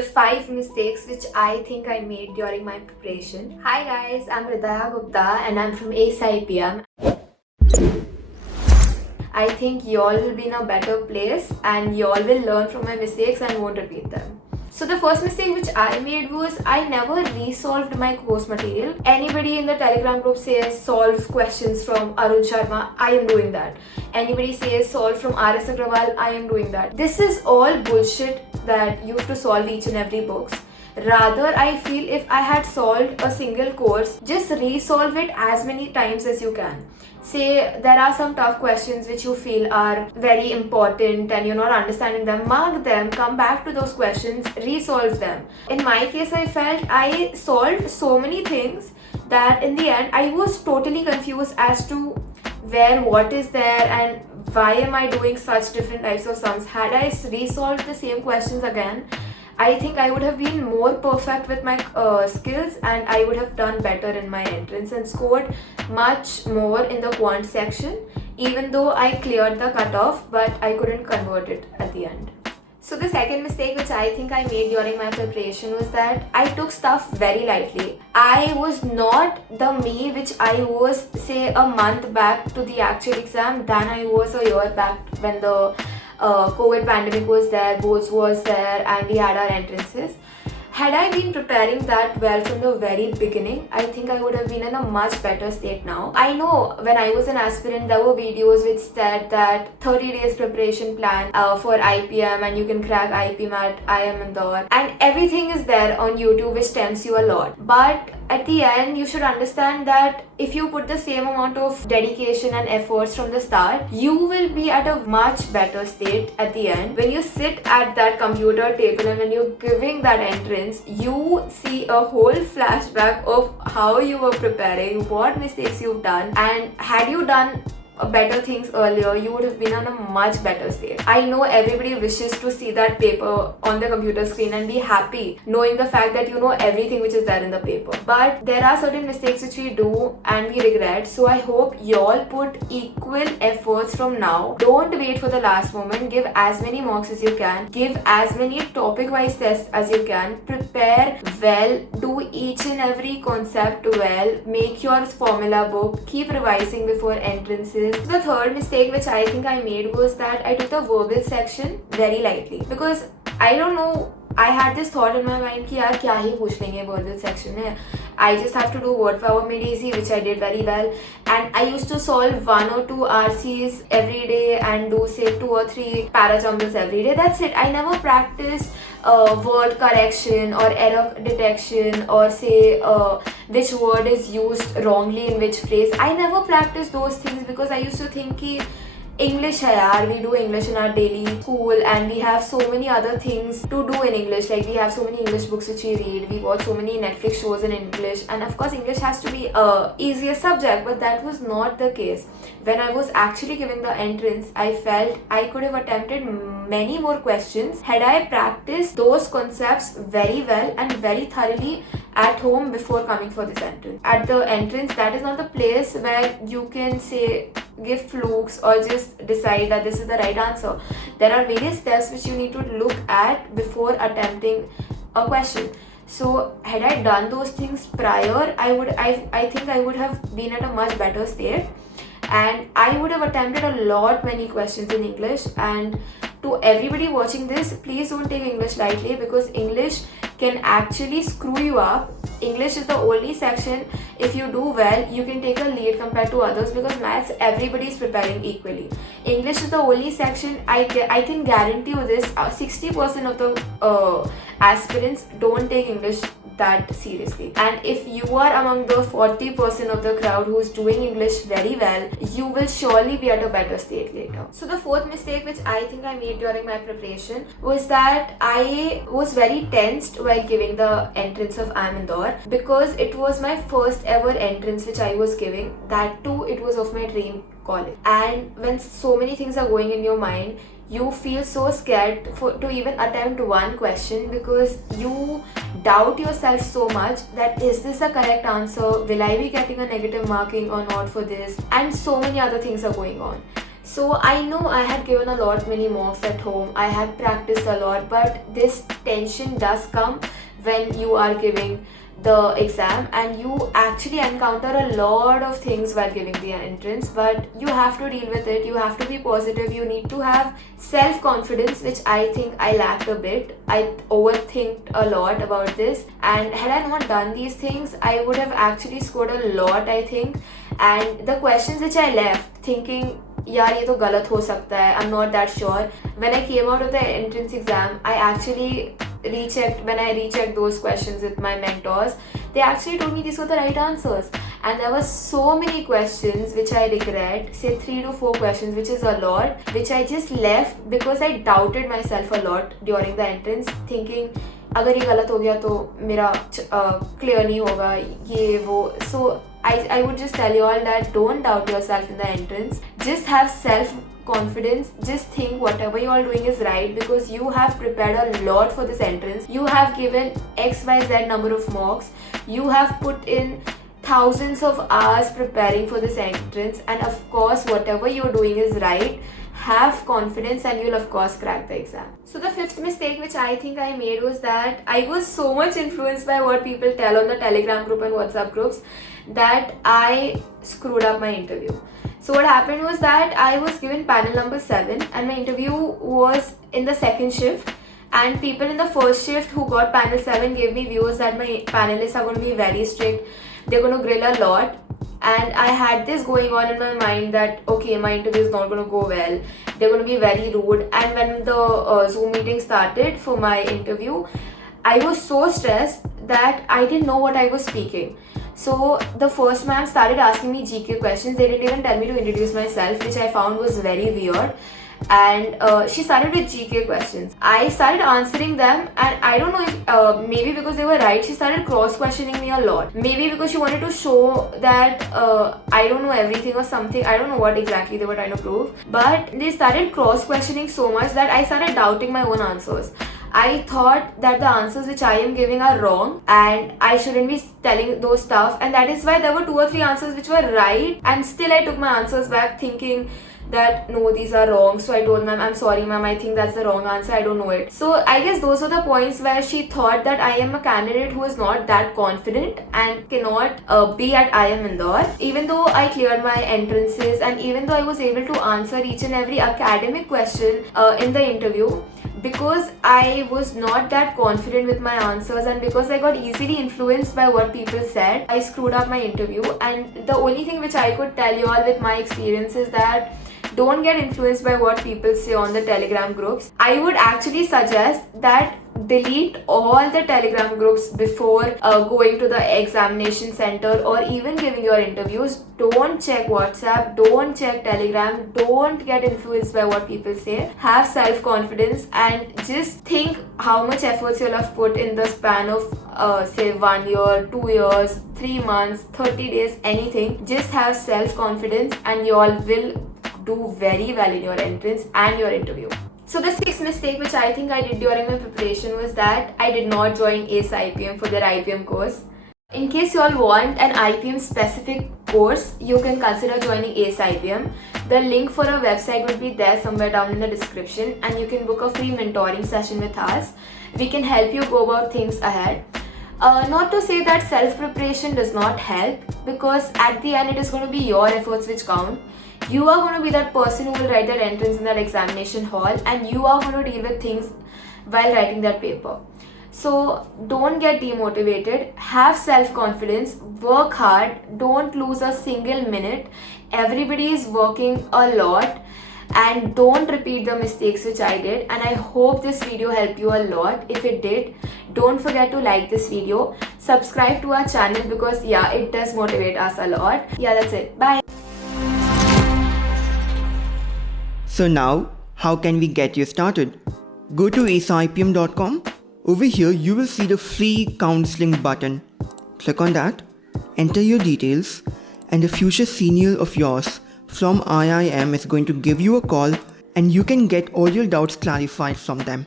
The 5 mistakes which I think I made during my preparation. Hi guys, I'm Hridaya Gupta and I'm from AceIPM. I think y'all will be in a better place and y'all will learn from my mistakes and won't repeat them. So the first mistake which I made was I never resolved my course material. Anybody in the Telegram group says solve questions from Arun Sharma, I am doing that. Anybody says solve from R.S. Agrawal, I am doing that. This is all bullshit that you have to solve each and every books. Rather, I feel if I had solved a single course, just resolve it as many times as you can. Say there are some tough questions which you feel are very important and you're not understanding them, mark them, come back to those questions, resolve them. In my case, I felt I solved so many things that in the end I was totally confused as to where what is there and why am I doing such different types of sums. Had I resolved the same questions again, I think I would have been more perfect with my skills and I would have done better in my entrance and scored much more in the quant section, even though I cleared the cutoff, but I couldn't convert it at the end. So the second mistake which I think I made during my preparation was that I took stuff very lightly. I was not the me which I was say a month back to the actual exam than I was a year back when the COVID pandemic was there, boards was there and we had our entrances. Had I been preparing that well from the very beginning, I think I would have been in a much better state now. I know when I was an aspirant, there were videos which said that 30 days preparation plan for IPM and you can crack IPMAT, IM Indore, and everything is there on YouTube which tempts you a lot. But at the end, you should understand that if you put the same amount of dedication and efforts from the start, you will be at a much better state at the end. When you sit at that computer table and when you're giving that entrance, you see a whole flashback of how you were preparing, what mistakes you've done, and had you done better things earlier, you would have been on a much better state. I know everybody wishes to see that paper on the computer screen and be happy knowing the fact that you know everything which is there in the paper. But there are certain mistakes which we do and we regret. So I hope y'all put equal efforts from now. Don't wait for the last moment. Give as many mocks as you can. Give as many topic-wise tests as you can. Prepare well. Do each and every concept well. Make your formula book. Keep revising before entrances. The third mistake which I think I made was that I took the verbal section very lightly, because I don't know, I had this thought in my mind कि यार क्या ही पूछ लेंगे verbal section में. I just have to do word power made easy, which I did very well, and I used to solve 1 or 2 RCs every day and do say 2 or 3 parajumbles every day. That's it. I never practiced word correction or error detection or say which word is used wrongly in which phrase. I never practiced those things because I used to think कि English hai yaar, we do English in our daily school and we have so many other things to do in English, like we have so many English books which we read, we watch so many Netflix shows in English, and of course English has to be easiest subject, but that was not the case. When I was actually giving the entrance, I felt I could have attempted many more questions had I practiced those concepts very well and very thoroughly at home before coming for this entrance. At the entrance, that is not the place where you can say give flukes or just decide that this is the right answer. There are various steps which you need to look at before attempting a question. So had I done those things prior, I think I would have been at a much better state and I would have attempted a lot many questions in English. And to everybody watching this, please don't take English lightly, because English can actually screw you up. English is the only section, if you do well, you can take a lead compared to others, because maths everybody is preparing equally. English is the only section, I can guarantee you this, 60% of the aspirants don't take English that seriously. And if you are among the 40% of the crowd who is doing English very well, you will surely be at a better state later. So the fourth mistake which I think I made during my preparation was that I was very tensed while giving the entrance of IM Indore, because it was my first ever entrance which I was giving. That too, it was of my dream college. And when so many things are going in your mind, you feel so scared to even attempt one question, because you doubt yourself so much that is this a correct answer, will I be getting a negative marking or not for this, and so many other things are going on. So I know I had given a lot many mocks at home, I had practiced a lot, but this tension does come when you are giving the exam and you actually encounter a lot of things while giving the entrance, but you have to deal with it. You have to be positive. You need to have self-confidence, which I think I lacked a bit. I overthinked a lot about this, and had I not done these things, I would have actually scored a lot, I think. And the questions which I left thinking, यार ये तो गलत हो सकता है, I'm not that sure, when I came out of the entrance exam, I actually rechecked those questions with my mentors. They actually told me these were the right answers, and there were so many questions which I regret, say 3 to 4 questions, which is a lot, which I just left because I doubted myself a lot during the entrance, thinking अगर ये गलत हो गया तो मेरा clear नहीं होगा ये वो. So I would just tell you all that don't doubt yourself in the entrance. Just have self-confidence. Just think whatever you are doing is right, because you have prepared a lot for this entrance. You have given XYZ number of mocks. You have put in thousands of hours preparing for this entrance, and of course whatever you're doing is right. Have confidence and you'll of course crack the exam. So the fifth mistake which I think I made was that I was so much influenced by what people tell on the Telegram group and WhatsApp groups that I screwed up my interview. So what happened was that I was given panel number 7 and my interview was in the second shift, and people in the first shift who got panel 7 gave me views that my panelists are going to be very strict, they're going to grill a lot. And I had this going on in my mind that okay, my interview is not going to go well, they're going to be very rude. And when the Zoom meeting started for my interview, I was so stressed that I didn't know what I was speaking. So the first ma'am started asking me GK questions. They didn't even tell me to introduce myself, which I found was very weird. And she started with GK questions. I started answering them, and I don't know if maybe because they were right, she started cross-questioning me a lot. Maybe because she wanted to show that I don't know everything or something. I don't know what exactly they were trying to prove. But they started cross-questioning so much that I started doubting my own answers. I thought that the answers which I am giving are wrong and I shouldn't be telling those stuff, and that is why there were 2 or 3 answers which were right, and still I took my answers back thinking that no, these are wrong. So I told ma'am, I'm sorry ma'am, I think that's the wrong answer, I don't know it. So I guess those were the points where she thought that I am a candidate who is not that confident and cannot be at IIM Indore. Even though I cleared my entrances and even though I was able to answer each and every academic question in the interview, because I was not that confident with my answers and because I got easily influenced by what people said, I screwed up my interview. And the only thing which I could tell you all with my experience is that don't get influenced by what people say on the Telegram groups. I would actually suggest that delete all the Telegram groups before going to the examination center or even giving your interviews. Don't check WhatsApp, don't check Telegram, don't get influenced by what people say. Have self-confidence and just think how much efforts you'll have put in the span of say 1 year, 2 years, 3 months, 30 days, anything. Just have self-confidence and you all will do very well in your entrance and your interview. So the 6th mistake which I think I did during my preparation was that I did not join AceIPM for their IPM course. In case you all want an IPM specific course, you can consider joining AceIPM. The link for our website will be there somewhere down in the description, and you can book a free mentoring session with us. We can help you go about things ahead. Not to say that self-preparation does not help, because at the end it is going to be your efforts which count. You are going to be that person who will write that entrance in that examination hall, and you are going to deal with things while writing that paper. So don't get demotivated, have self-confidence, work hard, don't lose a single minute. Everybody is working a lot, and don't repeat the mistakes which I did. And I hope this video helped you a lot. If it did, don't forget to like this video, subscribe to our channel, because yeah, it does motivate us a lot. Yeah, that's it. Bye. So now, how can we get you started? Go to aceipm.com. Over here, you will see the free counseling button. Click on that, enter your details, and a future senior of yours from IIM is going to give you a call, and you can get all your doubts clarified from them.